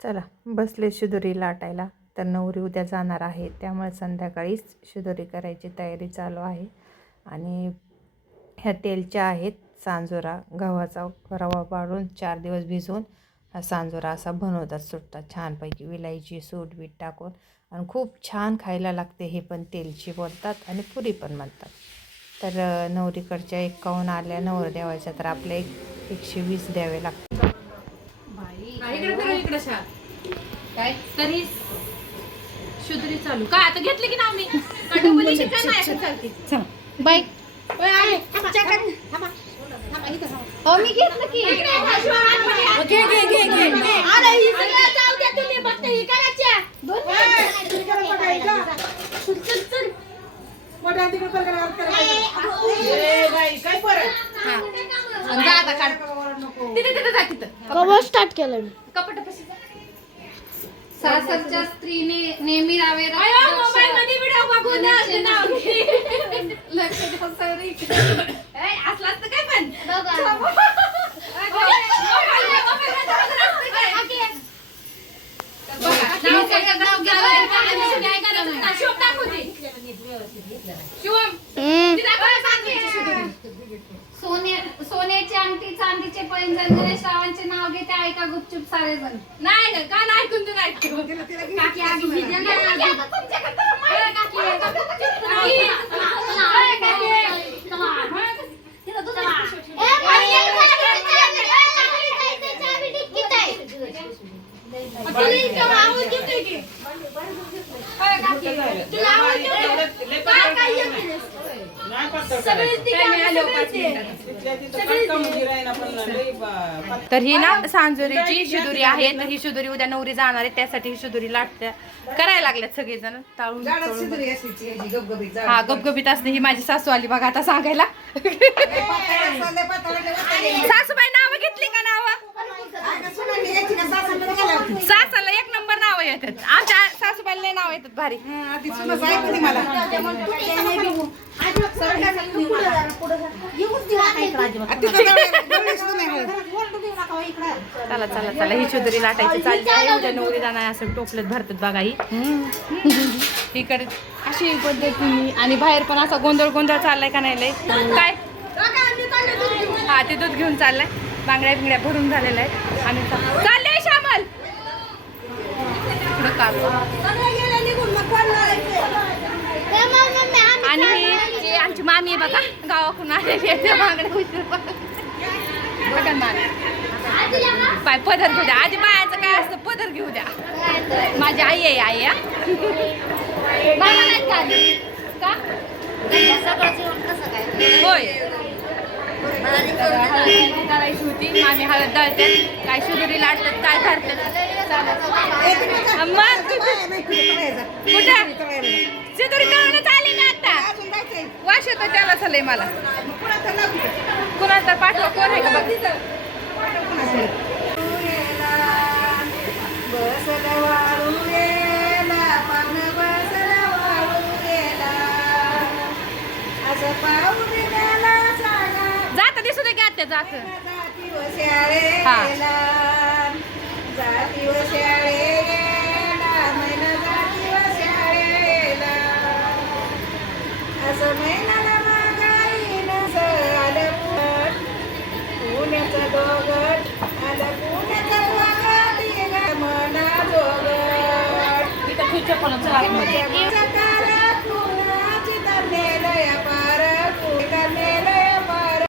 चला बसले शिदोरी लाटायला. तर नवरी उद्या जाणार आहे. त्यामुळे संध्याकाळीच शिदोरी करायची तयारी चालू आहे. आणि ह्या तेलच्या आहेत सांजोरा. गव्हाचा रवा पाडून चार दिवस भिजवून हा सांजोरा असा बनवतात सुटतात छानपैकी विलायची सूट बीट टाकून. आणि खूप छान खायला लागते हे पण तेलची बोलतात आणि पुरी पण म्हणतात. तर नवरीकडच्या नवरीकडच्या एकावन्न आल्या नवर द्यावायच्या तर आपल्या एक एकशे वीस द्यावे लागतात. इकडे. काय? तरी शुद्री चालू. काय आता घेतले की ना मी कटोपलीची काय नाही. असं चालते बाय ओय, आहे. हो मी घेतलं की घे, घे, घे, घे, घे. अरे, सगळं जाऊ द्या तुम्ही, फक्त ही करायच्या. दोन चल, चल, चल. आणि जा आता काढ. तिथे तिथे जा तिथं? कवर स्टार्ट केलं मी. सासरच्या स्त्रीने नेहमी अयो, मोबाईल मध्ये व्हिडिओ. लक्ष द्या सॉरी ए, असलं असतं काय पण? सोने सोन्याची अंगठी चांदीचे पैंजण गणेश रावांचे नाव घेते ऐका गुपचूप सारे जण नाही ग, काल ऐकून तू नाही. काकी ही ना. ए, काकी. तुला तर ही ना सांजोरीची शिदुरी आहे तर ही शिदुरी उद्या नवरी जाणार आहे त्यासाठी ही शिदुरी लाटत्या करायला लागल्यात सगळेजण चळून. हा गपगपीत असते ही माझी सासू आली बघा आता सांगायला. सासूबाई नाव घेतली का नाव? सासाला एक नंबर नाव येतात. आमच्या येतात भारी. चला चला चला. ही शिदुरी लाटायची चालली आहे. उद्या नवरी जाणार आहे असं टोपल्यात भरतात बघा ही. इकडे अशी पद्धतीने आणि बाहेर पण असा गोंधळ गोंधळ चाललाय का नाही लय? काय? हा ते दूध घेऊन चाललाय. बांगड्या बिंगड्या भरून झालेल्या आहेत. आणि चा- चालले श्यामल इकडं काढू. आणि ही आमची मामी बघा. गावाकडून आलेली आहे. बांगड्या उशीर बघा. मामी पाय पदर घेऊ द्या. आधी बायाचं काय असतं पदर घेऊ द्या. माझी आई आहे आई का आली? का? होय. करायची होती मामी हळद दळते काय शुगरी लाटतात काय करतात मग कुठं? शिदुरी दळूनच आली ना आता वाश येतो त्याला चाललंय मला. कुणाला तर पाठवा कोण आहे का जात दिसू दे की आत्या जात. हा. पुण्याचं చెప్పండి వచ్చి